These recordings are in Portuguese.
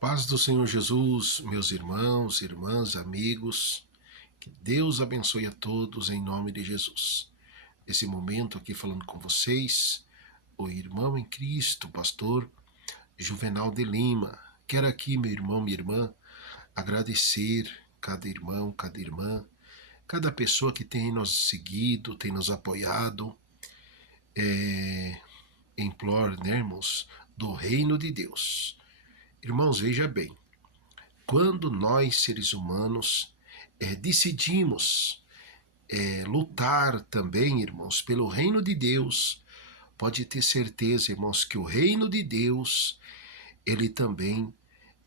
Paz do Senhor Jesus, meus irmãos, irmãs, amigos, que Deus abençoe a todos em nome de Jesus. Esse momento aqui falando com vocês, o irmão em Cristo, pastor Juvenal de Lima. Quero aqui, meu irmão, minha irmã, agradecer cada irmão, cada irmã, cada pessoa que tem nos seguido, tem nos apoiado, imploro, né, irmãos, do reino de Deus. Irmãos, veja bem, quando nós, seres humanos, decidimos lutar também, irmãos, pelo reino de Deus, pode ter certeza, irmãos, que o reino de Deus, ele também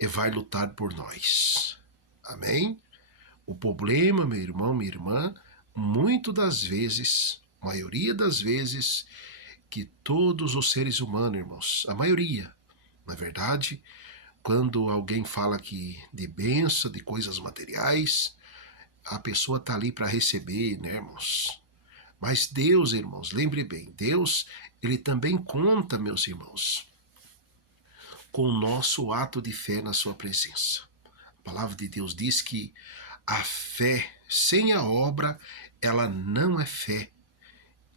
vai lutar por nós. Amém? O problema, meu irmão, minha irmã, muito das vezes, maioria das vezes, que todos os seres humanos, irmãos, a maioria, na verdade, quando alguém fala aqui de bênção, de coisas materiais, a pessoa está ali para receber, né, irmãos? Mas Deus, irmãos, lembre bem, Deus, ele também conta, meus irmãos, com o nosso ato de fé na sua presença. A palavra de Deus diz que a fé sem a obra, ela não é fé,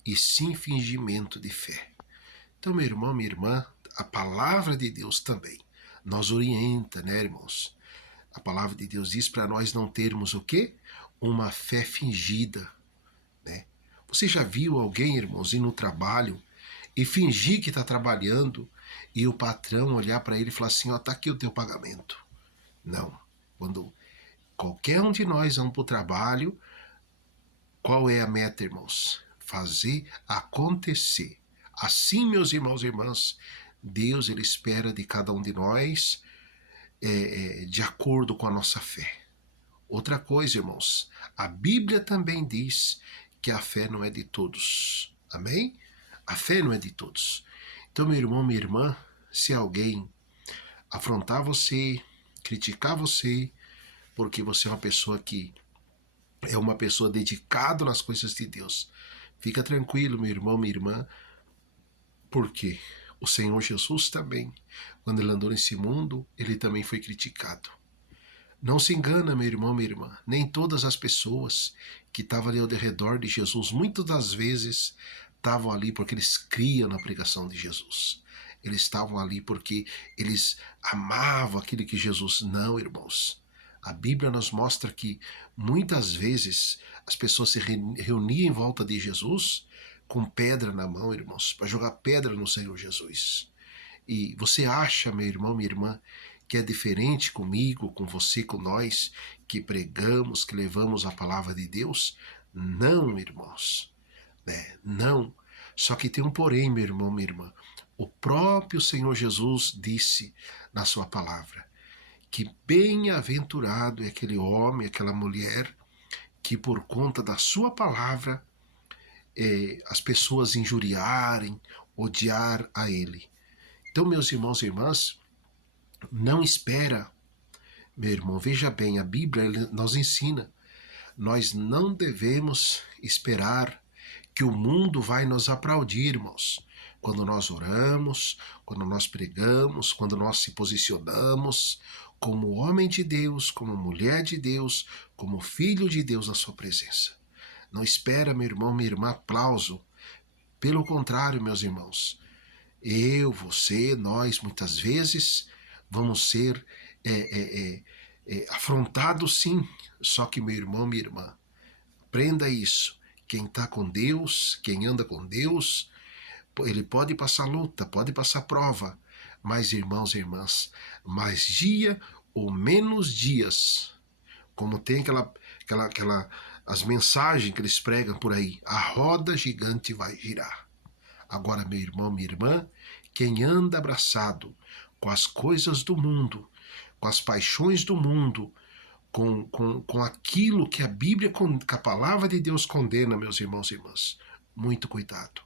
e sim fingimento de fé. Então, meu irmão, minha irmã, a palavra de Deus também nos orienta, né, irmãos? A palavra de Deus diz para nós não termos o quê? Uma fé fingida, né? Você já viu alguém, irmãos, ir no trabalho e fingir que está trabalhando e o patrão olhar para ele e falar assim, ó, tá aqui o teu pagamento? Não. Quando qualquer um de nós vamos para o trabalho, qual é a meta, irmãos? Fazer acontecer. Assim, meus irmãos e irmãs, Deus, ele espera de cada um de nós de acordo com a nossa fé. Outra coisa, irmãos, a Bíblia também diz que a fé não é de todos. Amém? A fé não é de todos. Então, meu irmão, minha irmã, se alguém afrontar você, criticar você, porque você é uma pessoa que é uma pessoa dedicada nas coisas de Deus, fica tranquilo, meu irmão, minha irmã, porque o Senhor Jesus também, quando ele andou nesse mundo, ele também foi criticado. Não se engana, meu irmão, minha irmã, nem todas as pessoas que estavam ali ao redor de Jesus, muitas das vezes estavam ali porque eles criam na pregação de Jesus. Eles estavam ali porque eles amavam aquilo que Jesus... Não, irmãos. A Bíblia nos mostra que muitas vezes as pessoas se reuniam em volta de Jesus com pedra na mão, irmãos, para jogar pedra no Senhor Jesus. E você acha, meu irmão, minha irmã, que é diferente comigo, com você, com nós, que pregamos, que levamos a palavra de Deus? Não, irmãos. Não. Só que tem um porém, meu irmão, minha irmã. O próprio Senhor Jesus disse na sua palavra que bem-aventurado é aquele homem, aquela mulher, que por conta da sua palavra as pessoas injuriarem, odiar a ele. Então, meus irmãos e irmãs, não espera, meu irmão, veja bem, a Bíblia nos ensina, nós não devemos esperar que o mundo vai nos aplaudir, irmãos, quando nós oramos, quando nós pregamos, quando nós se posicionamos como homem de Deus, como mulher de Deus, como filho de Deus na sua presença. Não espera, meu irmão, minha irmã, aplauso. Pelo contrário, meus irmãos, eu, você, nós, muitas vezes, vamos ser afrontados, sim. Só que, meu irmão, minha irmã, aprenda isso. Quem está com Deus, quem anda com Deus, ele pode passar luta, pode passar prova, mas, irmãos e irmãs, mais dia ou menos dias, como tem as mensagens que eles pregam por aí, a roda gigante vai girar. Agora, meu irmão, minha irmã, quem anda abraçado com as coisas do mundo, com as paixões do mundo, com aquilo que a Bíblia, que a palavra de Deus condena, meus irmãos e irmãs, muito cuidado,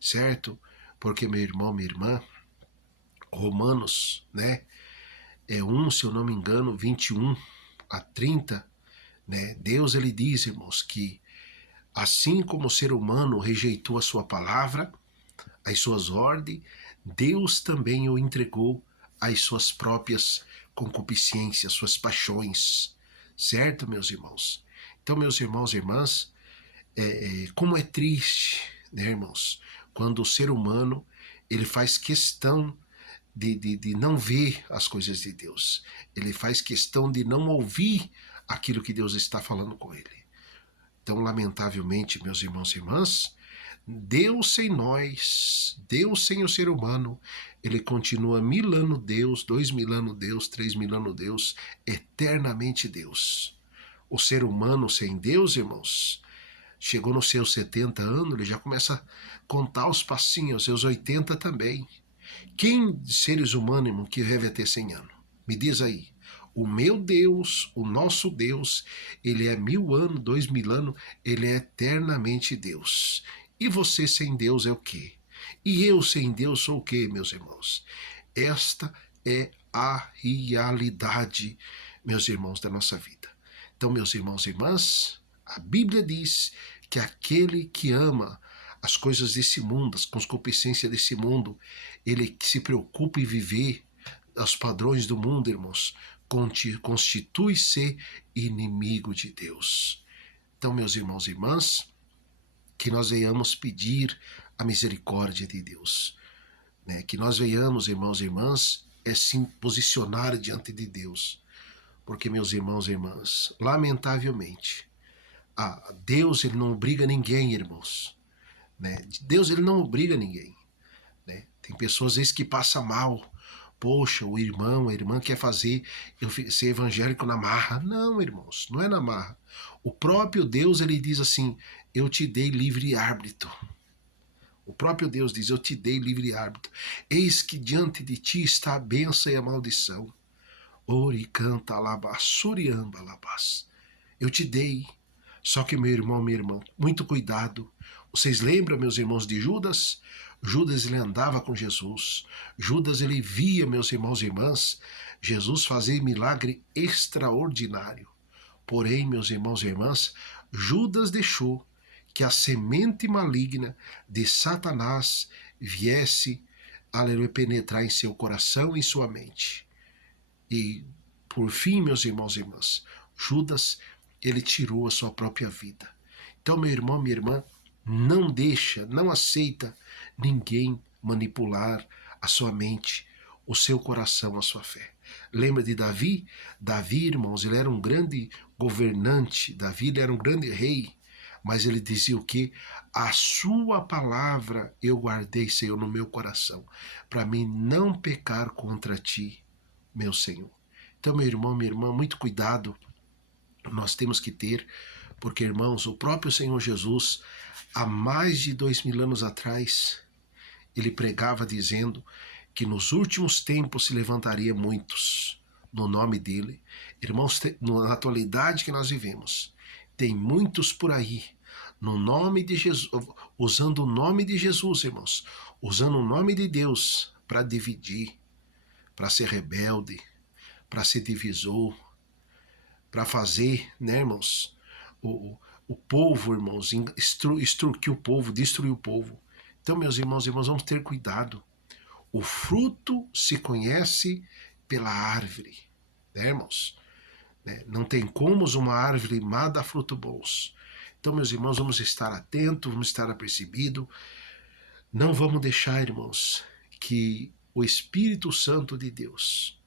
certo? Porque, meu irmão, minha irmã, Romanos, né, 1, se eu não me engano, 21-30, né, Deus, ele diz, irmãos, que assim como o ser humano rejeitou a sua palavra, as suas ordens, Deus também o entregou às suas próprias concupiscências, suas paixões, certo, meus irmãos? Então, meus irmãos e irmãs, como é triste, né, irmãos, quando o ser humano ele faz questão de não ver as coisas de Deus. Ele faz questão de não ouvir aquilo que Deus está falando com ele. Então, lamentavelmente, meus irmãos e irmãs, Deus sem nós, Deus sem o ser humano, ele continua 1000 anos Deus, 2000 anos Deus, 3000 anos Deus, eternamente Deus. O ser humano sem Deus, irmãos, chegou nos seus 70 anos, ele já começa a contar os passinhos, seus 80 também. Quem de seres humanos, irmão, que deve ter 100 anos? Me diz aí. O meu Deus, o nosso Deus, ele é 1000 anos, 2000 anos, ele é eternamente Deus. E você sem Deus é o quê? E eu sem Deus sou o quê, meus irmãos? Esta é a realidade, meus irmãos, da nossa vida. Então, meus irmãos e irmãs, a Bíblia diz que aquele que ama as coisas desse mundo, as concupiscências desse mundo, ele que se preocupa em viver aos padrões do mundo, irmãos, constitui-se inimigo de Deus. Então, meus irmãos e irmãs, que nós venhamos pedir a misericórdia de Deus, né? Que nós venhamos, irmãos e irmãs, se posicionar diante de Deus, porque, meus irmãos e irmãs, lamentavelmente, Deus ele não obriga ninguém, irmãos, né? Deus ele não obriga ninguém, né? Tem pessoas às vezes que passam mal. Poxa, o irmão, a irmã quer fazer eu ser evangélico na marra. Não, irmãos, não é na marra. O próprio Deus ele diz assim: eu te dei livre árbitro. O próprio Deus diz: eu te dei livre árbitro. Eis que diante de ti está a bênção e a maldição. Ori canta alabás, suriamba alabás. Eu te dei. Só que, meu irmão, minha irmã, muito cuidado. Vocês lembram, meus irmãos, de Judas? Judas ele andava com Jesus. Judas ele via, meus irmãos e irmãs, Jesus fazer milagre extraordinário. Porém, meus irmãos e irmãs, Judas deixou que a semente maligna de Satanás viesse, aleluia, penetrar em seu coração e em sua mente. E, por fim, meus irmãos e irmãs, Judas ele tirou a sua própria vida. Então, meu irmão, minha irmã, não deixa, não aceita ninguém manipular a sua mente, o seu coração, a sua fé. Lembra de Davi? Davi, irmãos, ele era um grande governante, Davi ele era um grande rei, mas ele dizia o quê? A sua palavra eu guardei, Senhor, no meu coração, para mim não pecar contra ti, meu Senhor. Então, meu irmão, minha irmã, muito cuidado nós temos que ter, porque, irmãos, o próprio Senhor Jesus, há mais de 2000 anos atrás, ele pregava dizendo que nos últimos tempos se levantaria muitos no nome dele. Irmãos, na atualidade que nós vivemos, tem muitos por aí, no nome de Jesus, usando o nome de Jesus, irmãos, usando o nome de Deus para dividir, para ser rebelde, para ser divisor, para fazer, né, irmãos, o povo, irmãos, extorquir o povo, destruir o povo. Então, meus irmãos e irmãs, vamos ter cuidado. O fruto se conhece pela árvore, né, irmãos? Não tem como uma árvore má dar fruto bons. Então, meus irmãos, vamos estar atentos, vamos estar apercebidos. Não vamos deixar, irmãos, que o Espírito Santo de Deus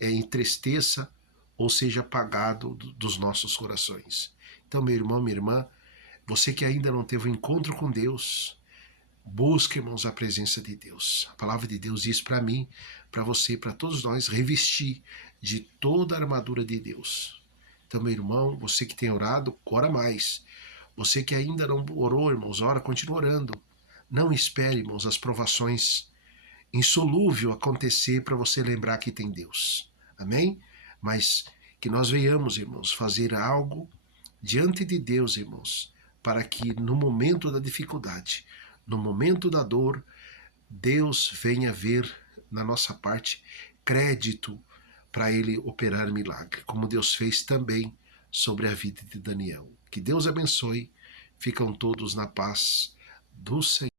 entristeça ou seja apagado dos nossos corações. Então, meu irmão, minha irmã, você que ainda não teve um encontro com Deus, busque, irmãos, a presença de Deus. A palavra de Deus diz para mim, para você, para todos nós, revestir de toda a armadura de Deus. Então, meu irmão, você que tem orado, ora mais. Você que ainda não orou, irmãos, ora, continua orando. Não espere, irmãos, as provações insolúvel acontecer para você lembrar que tem Deus. Amém? Mas que nós venhamos, irmãos, fazer algo diante de Deus, irmãos, para que no momento da dificuldade, no momento da dor, Deus venha ver na nossa parte crédito para ele operar milagre, como Deus fez também sobre a vida de Daniel. Que Deus abençoe. Ficam todos na paz do Senhor.